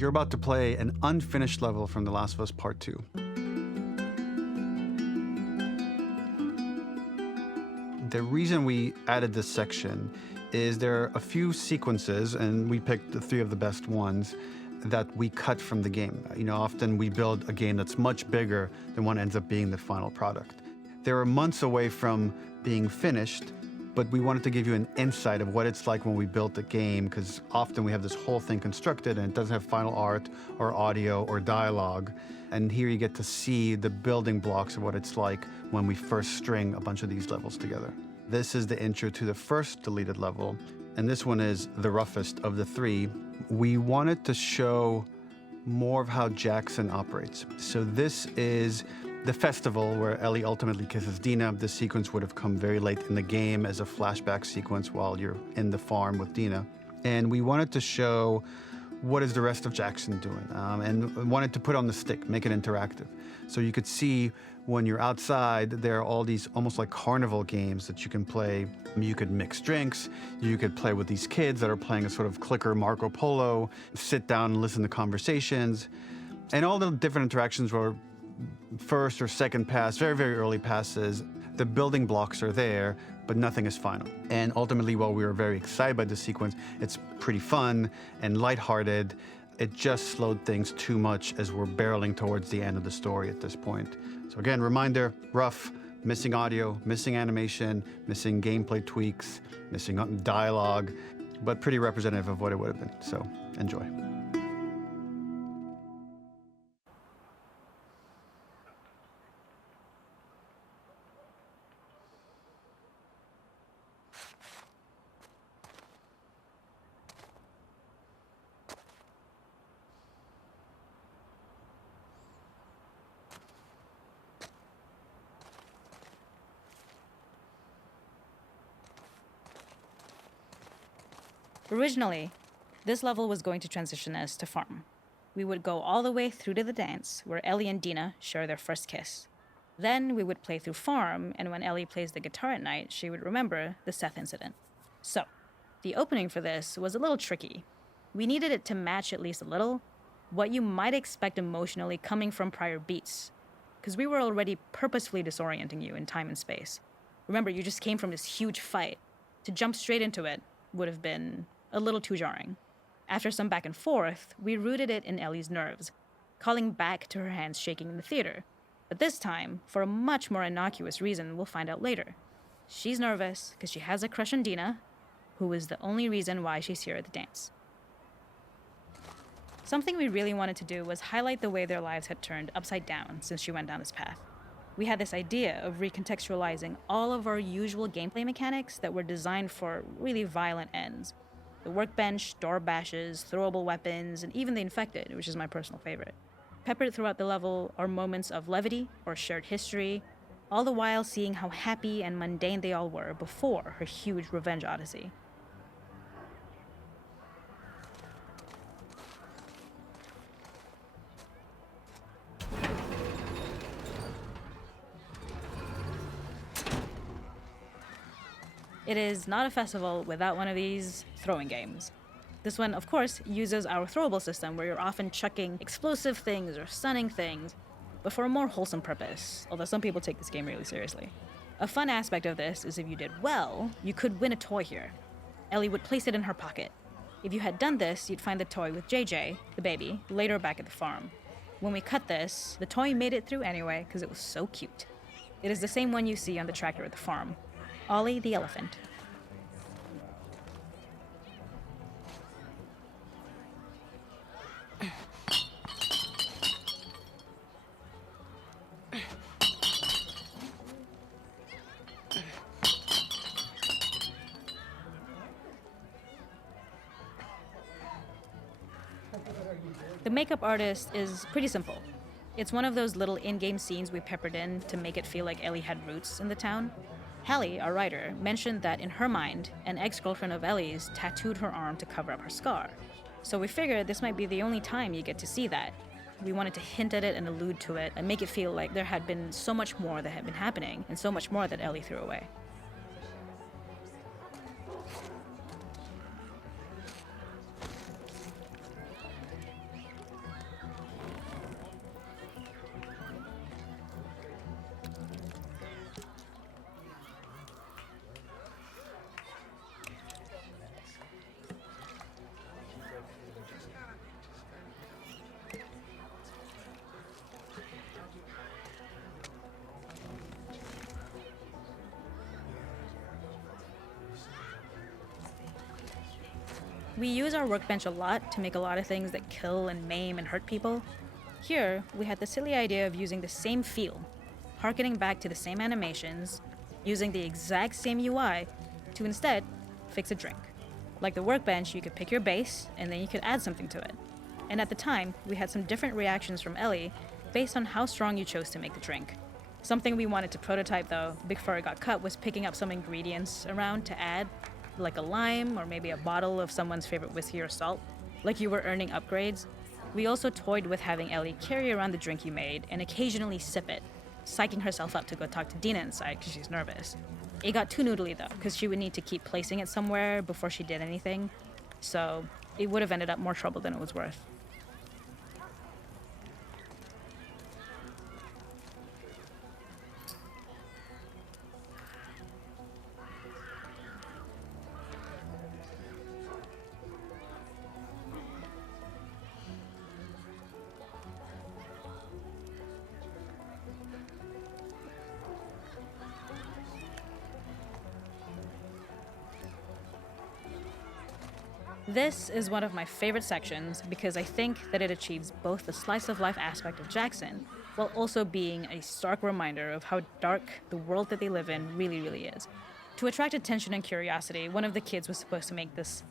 You're about to play an unfinished level from The Last of Us Part 2. The reason we added this section is there are a few sequences, and we picked the 3 of the best ones, that we cut from the game. Often we build a game that's much bigger than what ends up being the final product. They were months away from being finished, but we wanted to give you an insight of what it's like when we built a game, because often we have this whole thing constructed and it doesn't have final art or audio or dialogue. And here you get to see the building blocks of what it's like when we first string a bunch of these levels together. This is the intro to the first deleted level, and this one is the roughest of the 3. We wanted to show more of how Jackson operates. So this is the festival where Ellie ultimately kisses Dina. This sequence would have come very late in the game as a flashback sequence while you're in the farm with Dina. And we wanted to show what is the rest of Jackson doing, and wanted to put on the stick, make it interactive. So you could see when you're outside, there are all these almost like carnival games that you can play. You could mix drinks, you could play with these kids that are playing a sort of clicker Marco Polo, sit down and listen to conversations. And all the different interactions were first or second pass, very, very early passes. The building blocks are there, but nothing is final. And ultimately, while we were very excited by this sequence, it's pretty fun and lighthearted. It just slowed things too much as we're barreling towards the end of the story at this point. So again, reminder, rough, missing audio, missing animation, missing gameplay tweaks, missing dialogue, but pretty representative of what it would have been. So enjoy. Originally, this level was going to transition us to farm. We would go all the way through to the dance, where Ellie and Dina share their first kiss. Then we would play through farm, and when Ellie plays the guitar at night, she would remember the Seth incident. So, the opening for this was a little tricky. We needed it to match at least a little what you might expect emotionally coming from prior beats, because we were already purposefully disorienting you in time and space. Remember, you just came from this huge fight. To jump straight into it would have been a little too jarring. After some back and forth, we rooted it in Ellie's nerves, calling back to her hands shaking in the theater. But this time, for a much more innocuous reason we'll find out later. She's nervous because she has a crush on Dina, who is the only reason why she's here at the dance. Something we really wanted to do was highlight the way their lives had turned upside down since she went down this path. We had this idea of recontextualizing all of our usual gameplay mechanics that were designed for really violent ends. The workbench, door bashes, throwable weapons, and even the infected, which is my personal favorite. Peppered throughout the level are moments of levity or shared history, all the while seeing how happy and mundane they all were before her huge revenge odyssey. It is not a festival without one of these throwing games. This one, of course, uses our throwable system where you're often chucking explosive things or stunning things, but for a more wholesome purpose, although some people take this game really seriously. A fun aspect of this is if you did well, you could win a toy here. Ellie would place it in her pocket. If you had done this, you'd find the toy with JJ, the baby, later back at the farm. When we cut this, the toy made it through anyway because it was so cute. It is the same one you see on the tractor at the farm. Ollie the elephant. The makeup artist is pretty simple. It's one of those little in-game scenes we peppered in to make it feel like Ellie had roots in the town. Hallie, our writer, mentioned that in her mind, an ex-girlfriend of Ellie's tattooed her arm to cover up her scar. So we figured this might be the only time you get to see that. We wanted to hint at it and allude to it and make it feel like there had been so much more that had been happening and so much more that Ellie threw away. We use our workbench a lot to make a lot of things that kill and maim and hurt people. Here, we had the silly idea of using the same feel, harkening back to the same animations, using the exact same UI to instead fix a drink. Like the workbench, you could pick your base, and then you could add something to it. And at the time, we had some different reactions from Ellie based on how strong you chose to make the drink. Something we wanted to prototype though, before it got cut, was picking up some ingredients around to add, like a lime or maybe a bottle of someone's favorite whiskey or salt, like you were earning upgrades. We also toyed with having Ellie carry around the drink you made and occasionally sip it, psyching herself up to go talk to Dina inside because she's nervous. It got too noodly though, because she would need to keep placing it somewhere before she did anything, so it would have ended up more trouble than it was worth. This is one of my favorite sections because I think that it achieves both the slice of life aspect of Jackson while also being a stark reminder of how dark the world that they live in really is. To attract attention and curiosity, one of the kids was supposed to make this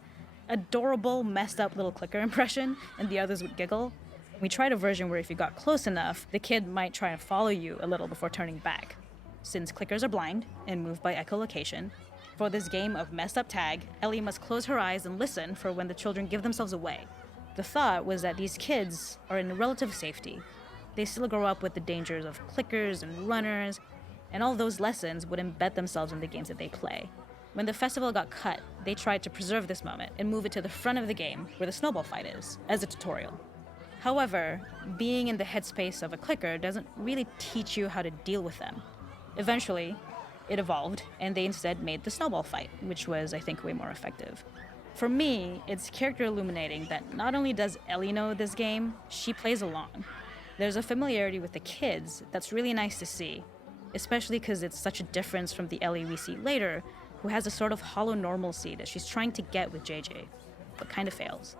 adorable, messed up little clicker impression and the others would giggle. We tried a version where if you got close enough, the kid might try and follow you a little before turning back. Since clickers are blind and move by echolocation, for this game of messed up tag, Ellie must close her eyes and listen for when the children give themselves away. The thought was that these kids are in relative safety. They still grow up with the dangers of clickers and runners, and all those lessons would embed themselves in the games that they play. When the festival got cut, they tried to preserve this moment and move it to the front of the game where the snowball fight is, as a tutorial. However, being in the headspace of a clicker doesn't really teach you how to deal with them. Eventually, it evolved, and they instead made the snowball fight, which was, I think, way more effective. For me, it's character illuminating that not only does Ellie know this game, she plays along. There's a familiarity with the kids that's really nice to see, especially because it's such a difference from the Ellie we see later, who has a sort of hollow normalcy that she's trying to get with JJ, but kind of fails.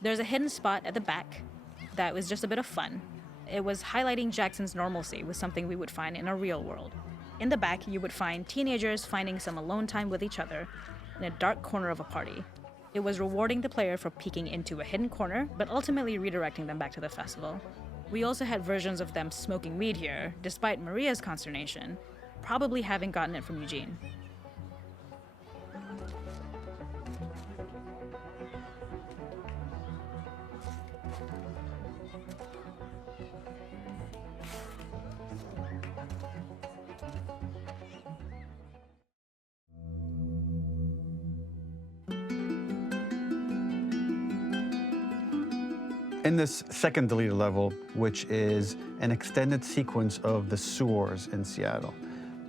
There's a hidden spot at the back that was just a bit of fun. It was highlighting Jackson's normalcy with something we would find in a real world. In the back, you would find teenagers finding some alone time with each other in a dark corner of a party. It was rewarding the player for peeking into a hidden corner, but ultimately redirecting them back to the festival. We also had versions of them smoking weed here, despite Maria's consternation, probably having gotten it from Eugene. In this second deleted level, which is an extended sequence of the sewers in Seattle,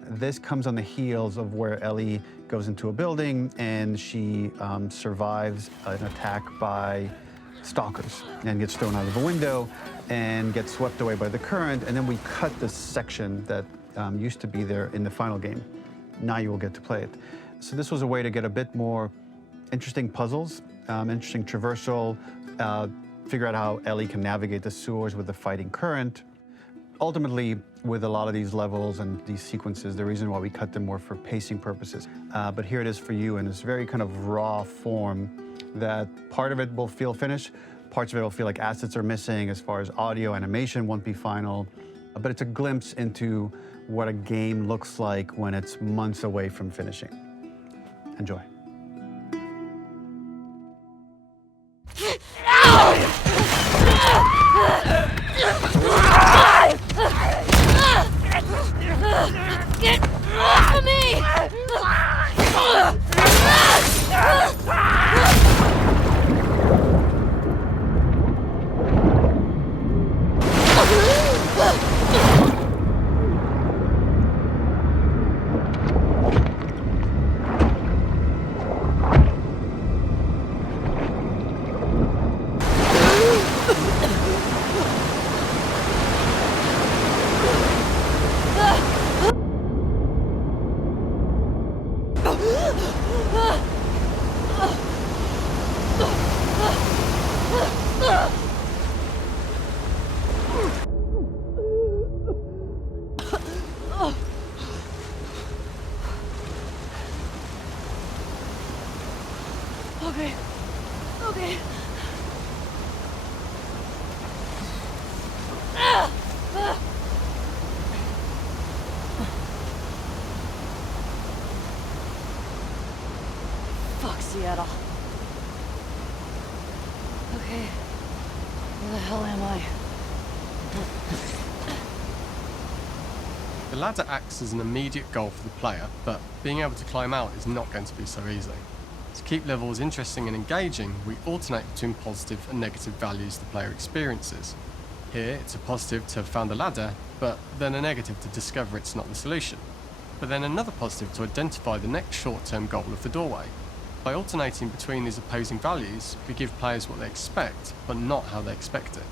this comes on the heels of where Ellie goes into a building and she survives an attack by stalkers and gets thrown out of a window and gets swept away by the current. And then we cut this section that used to be there in the final game. Now you will get to play it. So this was a way to get a bit more interesting puzzles, interesting traversal, figure out how Ellie can navigate the sewers with the fighting current. Ultimately, with a lot of these levels and these sequences, the reason why we cut them were for pacing purposes. But here it is for you in this very kind of raw form that part of it will feel finished, parts of it will feel like assets are missing as far as audio, animation won't be final, but it's a glimpse into what a game looks like when it's months away from finishing. Enjoy. Okay. Okay. Fuck, Seattle. Okay. Where the hell am I? The ladder acts as an immediate goal for the player, but being able to climb out is not going to be so easy. To keep levels interesting and engaging, we alternate between positive and negative values the player experiences. Here, it's a positive to have found a ladder, but then a negative to discover it's not the solution. But then another positive to identify the next short-term goal of the doorway. By alternating between these opposing values, we give players what they expect, but not how they expect it.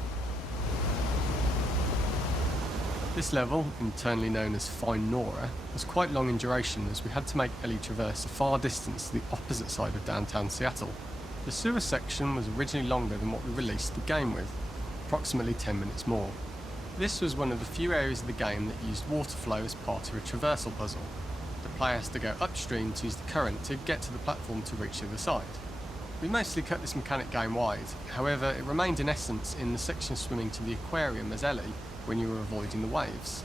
This level, internally known as Find Nora, was quite long in duration as we had to make Ellie traverse a far distance to the opposite side of downtown Seattle. The sewer section was originally longer than what we released the game with, approximately 10 minutes more. This was one of the few areas of the game that used water flow as part of a traversal puzzle. The player has to go upstream to use the current to get to the platform to reach the other side. We mostly cut this mechanic game wide, however it remained in essence in the section swimming to the aquarium as Ellie when you were avoiding the waves.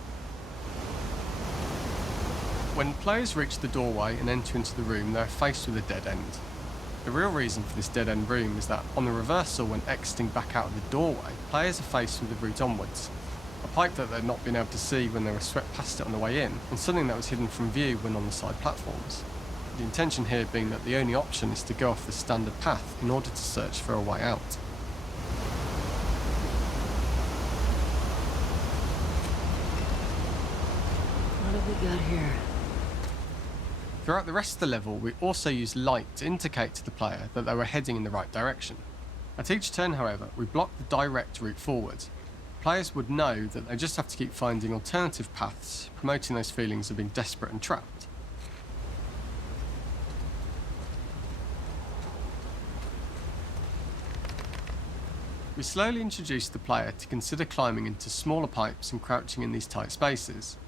When players reach the doorway and enter into the room, they are faced with a dead end. The real reason for this dead end room is that on the reversal when exiting back out of the doorway, players are faced with the route onwards. A pipe that they'd not been able to see when they were swept past it on the way in, and something that was hidden from view when on the side platforms. The intention here being that the only option is to go off the standard path in order to search for a way out. What have we got here? Throughout the rest of the level, we also used light to indicate to the player that they were heading in the right direction. At each turn, however, we blocked the direct route forward. Players would know that they just have to keep finding alternative paths, promoting those feelings of being desperate and trapped. We slowly introduced the player to consider climbing into smaller pipes and crouching in these tight spaces.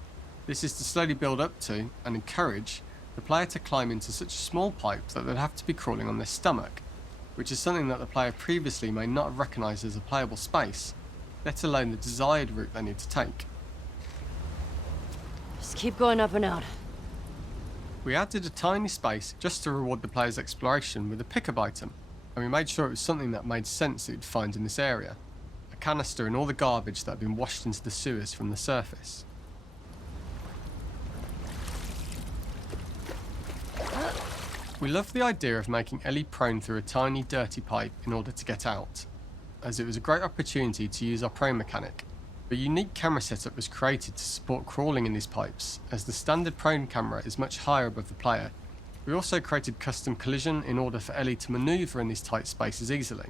This is to slowly build up to, and encourage, the player to climb into such small pipes that they'd have to be crawling on their stomach, which is something that the player previously may not have recognised as a playable space, let alone the desired route they need to take. Just keep going up and out. We added a tiny space just to reward the player's exploration with a pickup item, and we made sure it was something that made sense that you'd find in this area. A canister and all the garbage that had been washed into the sewers from the surface. We loved the idea of making Ellie prone through a tiny dirty pipe in order to get out, as it was a great opportunity to use our prone mechanic. A unique camera setup was created to support crawling in these pipes, as the standard prone camera is much higher above the player. We also created custom collision in order for Ellie to manoeuvre in these tight spaces easily.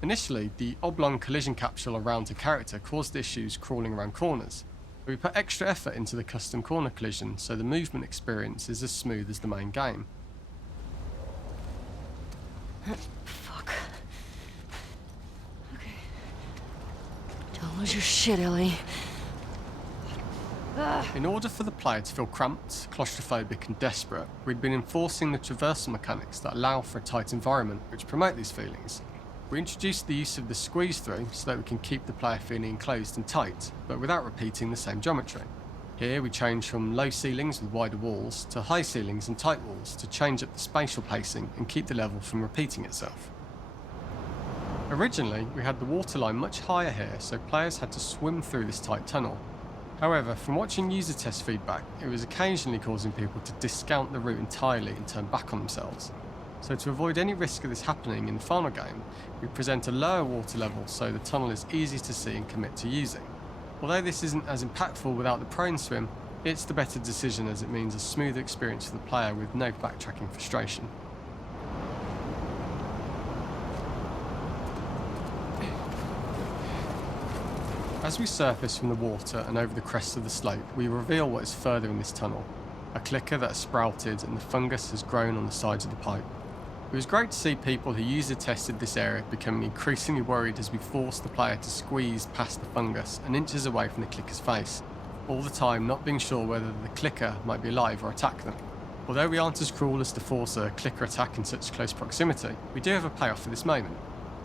Initially, the oblong collision capsule around her character caused issues crawling around corners. We put extra effort into the custom corner collision so the movement experience is as smooth as the main game. Fuck. Okay. Don't lose your shit, Ellie. In order for the player to feel cramped, claustrophobic and desperate, we'd been enforcing the traversal mechanics that allow for a tight environment which promote these feelings. We introduced the use of the squeeze through so that we can keep the player feeling enclosed and tight, but without repeating the same geometry. Here we change from low ceilings with wider walls to high ceilings and tight walls to change up the spatial pacing and keep the level from repeating itself. Originally, we had the waterline much higher here, so players had to swim through this tight tunnel. However, from watching user test feedback, it was occasionally causing people to discount the route entirely and turn back on themselves. So to avoid any risk of this happening in the final game, we present a lower water level so the tunnel is easy to see and commit to using. Although this isn't as impactful without the prone swim, it's the better decision as it means a smoother experience for the player with no backtracking frustration. As we surface from the water and over the crest of the slope, we reveal what is further in this tunnel. A clicker that has sprouted and the fungus has grown on the sides of the pipe. It was great to see people who user tested this area becoming increasingly worried as we forced the player to squeeze past the fungus and inches away from the clicker's face. all the time not being sure whether the clicker might be alive or attack them. Although we aren't as cruel as to force a clicker attack in such close proximity, we do have a payoff for this moment.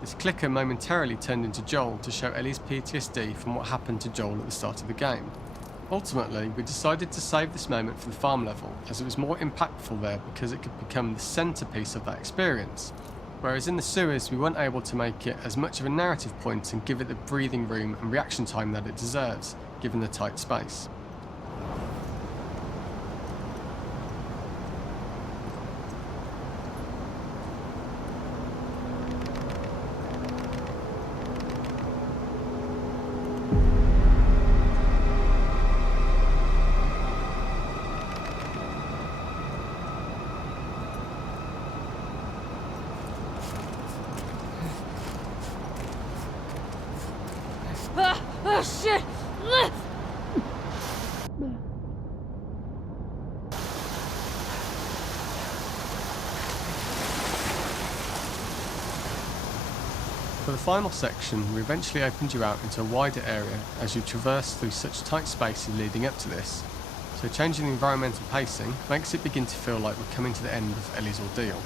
This clicker momentarily turned into Joel to show Ellie's PTSD from what happened to Joel at the start of the game. Ultimately, we decided to save this moment for the farm level, as it was more impactful there because it could become the centrepiece of that experience. Whereas in the sewers, we weren't able to make it as much of a narrative point and give it the breathing room and reaction time that it deserves, given the tight space. Oh, shit! For the final section, we eventually opened you out into a wider area as you traverse through such tight spaces leading up to this. So changing the environmental pacing makes it begin to feel like we're coming to the end of Ellie's ordeal.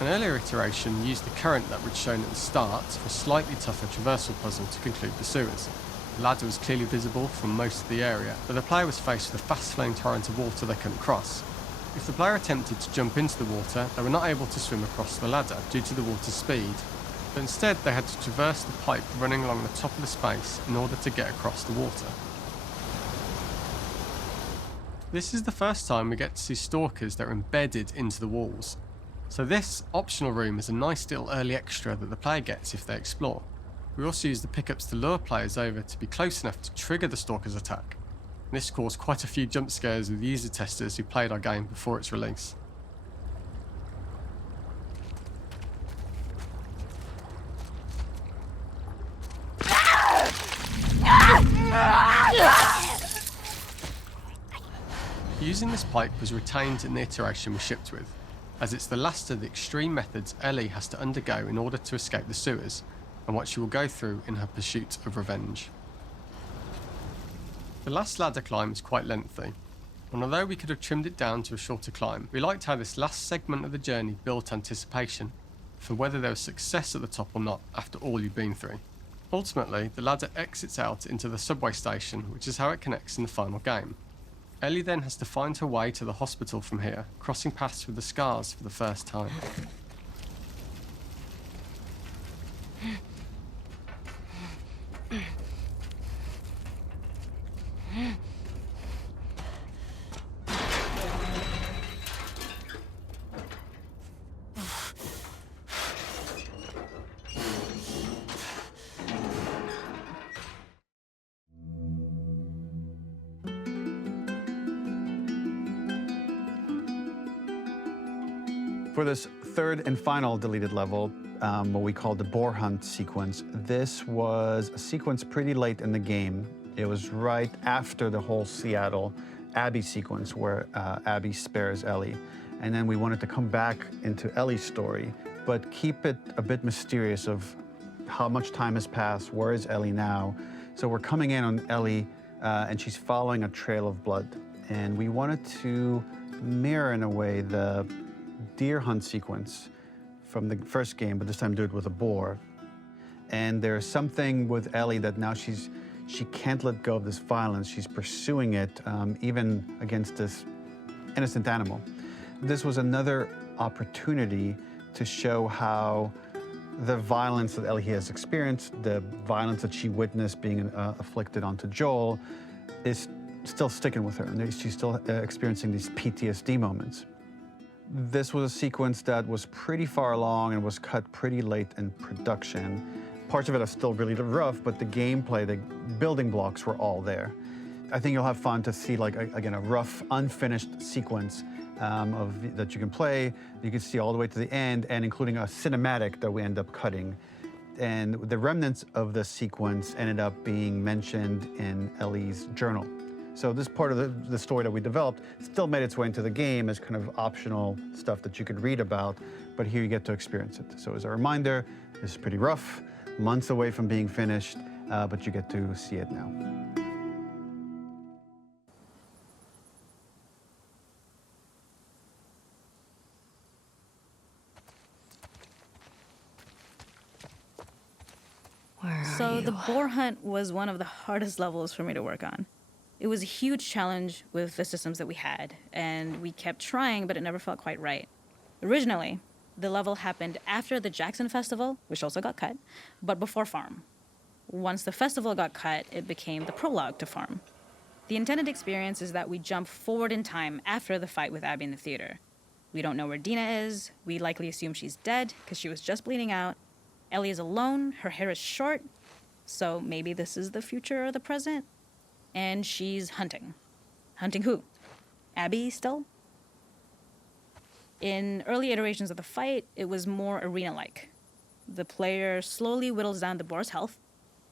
An earlier iteration used the current that we'd shown at the start for a slightly tougher traversal puzzle to conclude the sewers. The ladder was clearly visible from most of the area, but the player was faced with a fast-flowing torrent of water they couldn't cross. If the player attempted to jump into the water, they were not able to swim across the ladder due to the water's speed, but instead they had to traverse the pipe running along the top of the space in order to get across the water. This is the first time we get to see stalkers that are embedded into the walls. So this optional room is a nice little early extra that the player gets if they explore. We also use the pickups to lure players over to be close enough to trigger the stalker's attack. This caused quite a few jump scares with user testers who played our game before its release. Using this pipe was retained in the iteration we shipped with, as it's the last of the extreme methods Ellie has to undergo in order to escape the sewers, and what she will go through in her pursuit of revenge. The last ladder climb is quite lengthy, and although we could have trimmed it down to a shorter climb, we liked how this last segment of the journey built anticipation for whether there was success at the top or not after all you've been through. Ultimately, the ladder exits out into the subway station, which is how it connects in the final game. Ellie then has to find her way to the hospital from here, crossing paths with the scars for the first time. For this third and final deleted level, what we call the boar hunt sequence, this was a sequence pretty late in the game. It was right after the whole Seattle Abby sequence where Abby spares Ellie. And then we wanted to come back into Ellie's story, but keep it a bit mysterious of how much time has passed, where is Ellie now? So we're coming in on Ellie and she's following a trail of blood. And we wanted to mirror in a way the deer hunt sequence from the first game, but this time do it with a boar. And there's something with Ellie that now she can't let go of this violence. She's pursuing it, even against this innocent animal. This was another opportunity to show how the violence that Ellie has experienced, the violence that she witnessed being afflicted onto Joel, is still sticking with her, and she's still experiencing these PTSD moments. This was a sequence that was pretty far along and was cut pretty late in production. Parts of it are still really rough, but the gameplay, the building blocks were all there. I think you'll have fun to see, like, again, a rough, unfinished sequence that you can play. You can see all the way to the end, and including a cinematic that we end up cutting. And the remnants of the sequence ended up being mentioned in Ellie's journal. So this part of the story that we developed still made its way into the game as kind of optional stuff that you could read about, but here you get to experience it. So as a reminder, this is pretty rough, months away from being finished, but you get to see it now. So the boar hunt was one of the hardest levels for me to work on. It was a huge challenge with the systems that we had, and we kept trying, but it never felt quite right. Originally, the level happened after the Jackson Festival, which also got cut, but before Farm. Once the festival got cut, it became the prologue to Farm. The intended experience is that we jump forward in time after the fight with Abby in the theater. We don't know where Dina is. We likely assume she's dead because she was just bleeding out. Ellie is alone. Her hair is short. So maybe this is the future or the present. And she's hunting. Hunting who? Abby still? In early iterations of the fight, it was more arena-like. The player slowly whittles down the boar's health.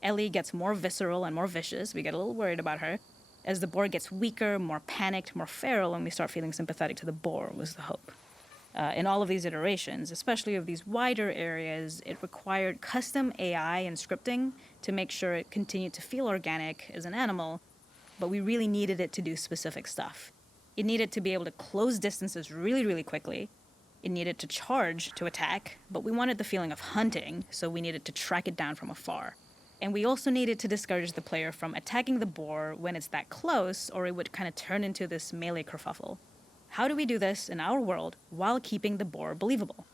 Ellie gets more visceral and more vicious. We get a little worried about her. As the boar gets weaker, more panicked, more feral, and we start feeling sympathetic to the boar was the hope. In all of these iterations, especially of these wider areas, it required custom AI and scripting to make sure it continued to feel organic as an animal, but we really needed it to do specific stuff. It needed to be able to close distances really, really quickly. It needed to charge to attack, but we wanted the feeling of hunting, so we needed to track it down from afar. And we also needed to discourage the player from attacking the boar when it's that close, or it would kind of turn into this melee kerfuffle. How do we do this in our world while keeping the boar believable?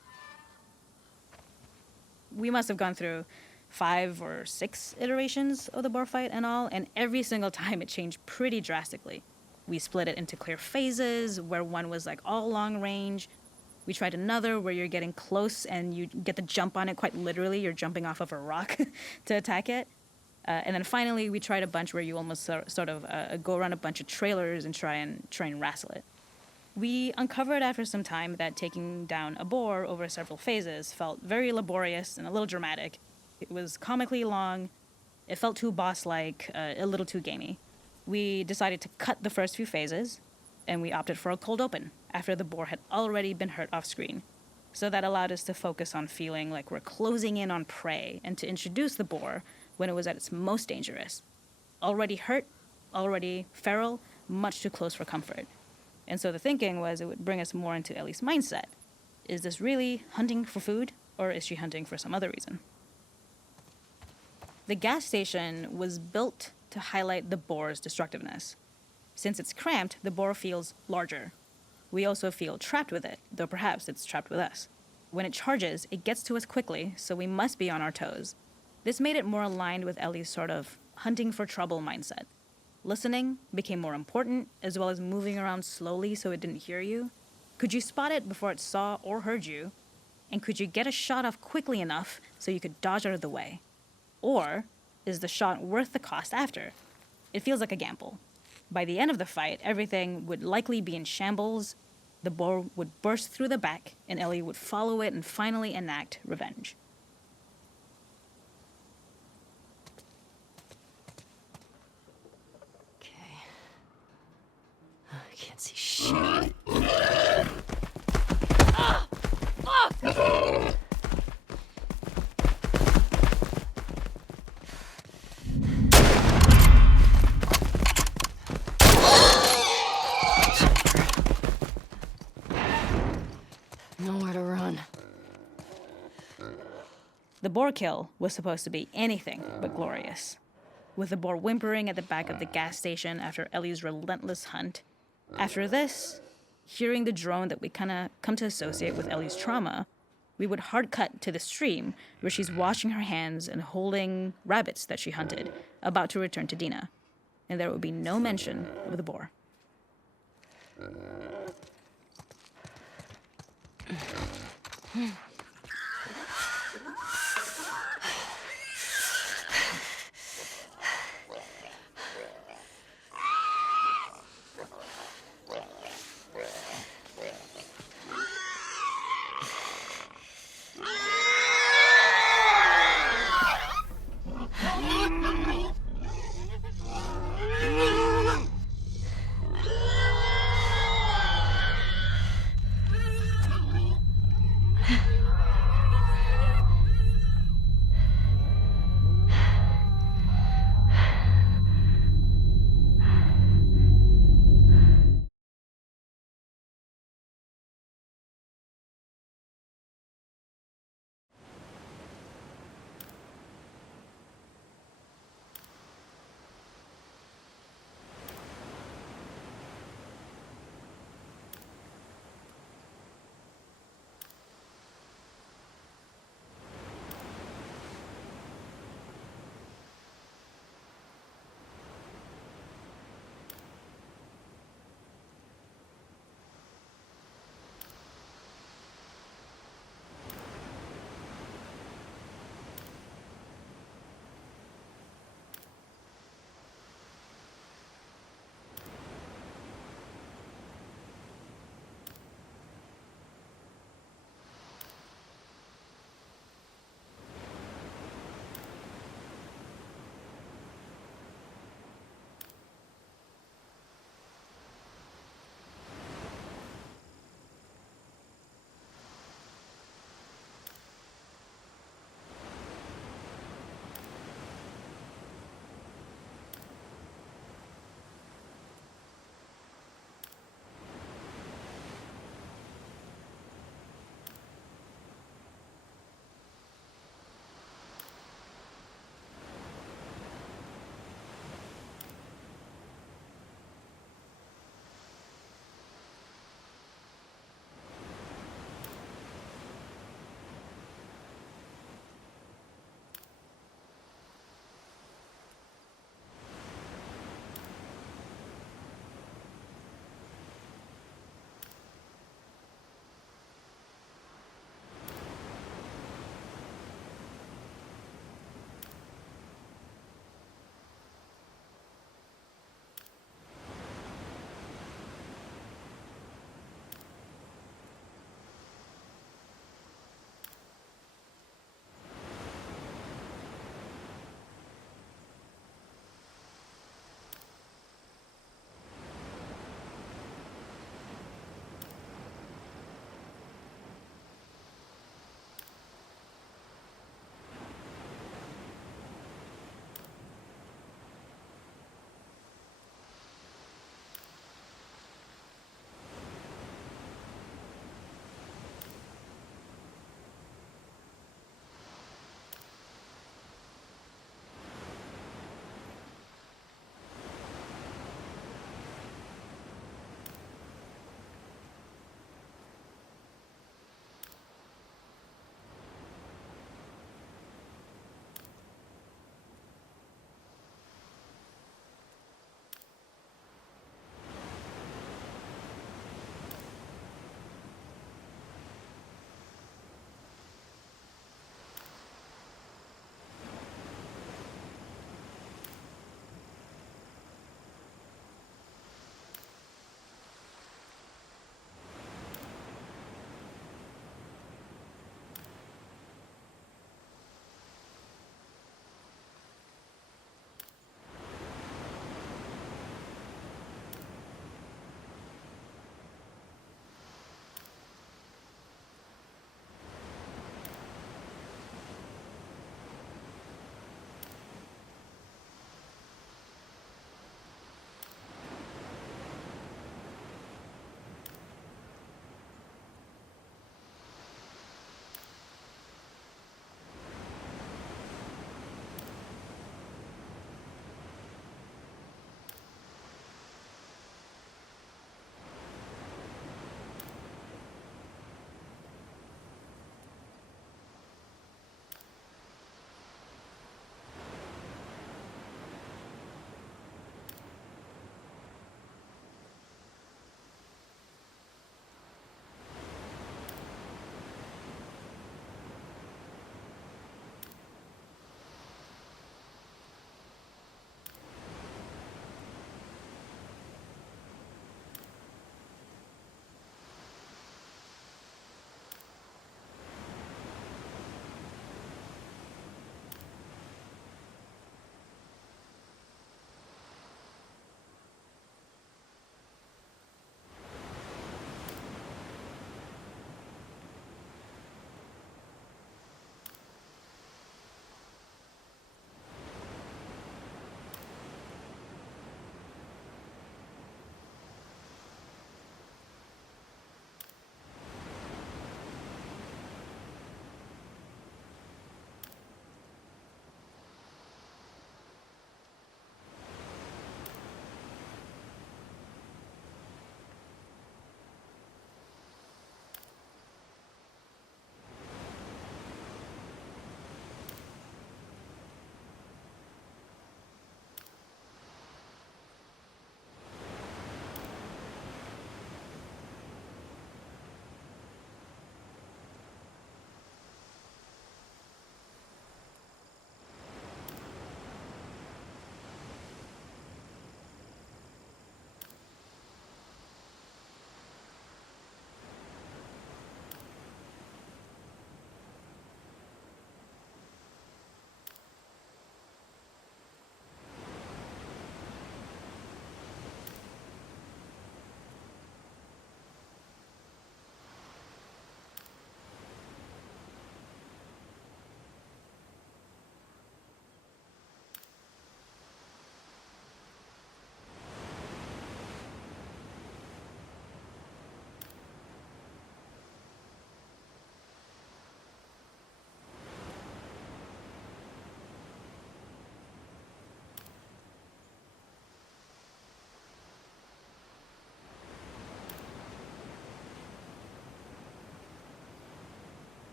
We must have gone through 5 or 6 iterations of the boar fight and all, and every single time it changed pretty drastically. We split it into clear phases, where one was like all long range. We tried another where you're getting close and you get the jump on it quite literally. You're jumping off of a rock to attack it. And then finally, we tried a bunch where you almost sort of go around a bunch of trailers and try and wrestle it. We uncovered after some time that taking down a boar over several phases felt very laborious and a little dramatic. It was comically long, it felt too boss-like, a little too gamey. We decided to cut the first few phases, and we opted for a cold open after the boar had already been hurt off-screen. So that allowed us to focus on feeling like we're closing in on prey and to introduce the boar when it was at its most dangerous. Already hurt, already feral, much too close for comfort. And so the thinking was it would bring us more into Ellie's mindset. Is this really hunting for food, or is she hunting for some other reason? The gas station was built to highlight the boar's destructiveness. Since it's cramped, the boar feels larger. We also feel trapped with it, though perhaps it's trapped with us. When it charges, it gets to us quickly, so we must be on our toes. This made it more aligned with Ellie's sort of hunting for trouble mindset. Listening became more important, as well as moving around slowly so it didn't hear you. Could you spot it before it saw or heard you? And could you get a shot off quickly enough so you could dodge out of the way? Or is the shot worth the cost after? It feels like a gamble. By the end of the fight, everything would likely be in shambles. The boar would burst through the back, and Ellie would follow it and finally enact revenge. Okay. I can't see shit. Nowhere to run. The boar kill was supposed to be anything but glorious. With the boar whimpering at the back of the gas station after Ellie's relentless hunt. After this, hearing the drone that we kind of come to associate with Ellie's trauma, we would hard cut to the stream where she's washing her hands and holding rabbits that she hunted, about to return to Dina. And there would be no mention of the boar.